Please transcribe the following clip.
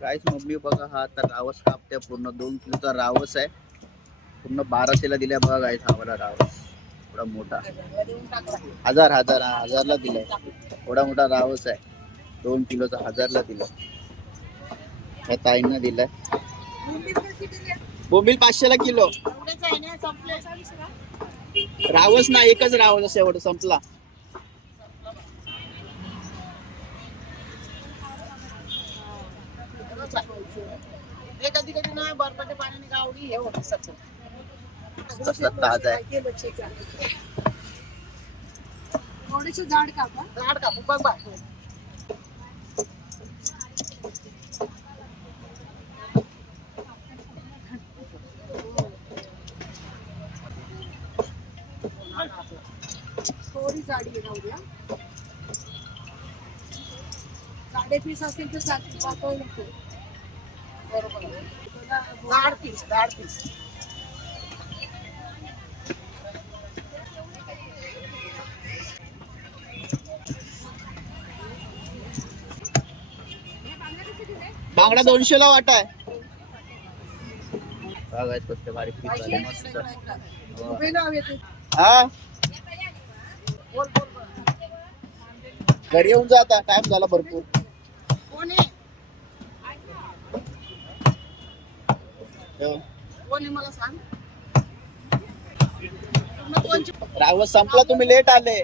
काहीच मम्मी बघा हा आता रावस कापते पूर्ण 2 किलोचा रावस आहे. पूर्ण 1200ला दिलाय बघा गाईस आम्हाला रावस. एवढा मोठा 1000ला दिलाय. एवढा मोठा रावस आहे. 2 किलोचा 1000ला दिलाय. या ताईंना दिलाय. बोंबील 500ला किलो. रावस ना एकच रावस असं एवढं संपला. कधी कधी ना बर्फाच्या पाण्याने गावडी हे होत ताजा आहे. थोडेसे जाड कापा. झाड कापू बघ बघ. थोडी जाडी आहे राहूया. साडे पीस असेल तर पातळ नको. बरोबर जाड पीस बांगडा 200ला वाटा आहे. बघायचं कसले बारीक पीस झाले मस्त. उभे नाव येते. हा घरी येऊन जा आता टाइम झाला भरपूर. कोण आहे? कोण आहे मला सांग. रावस संपला तुम्ही लेट आले.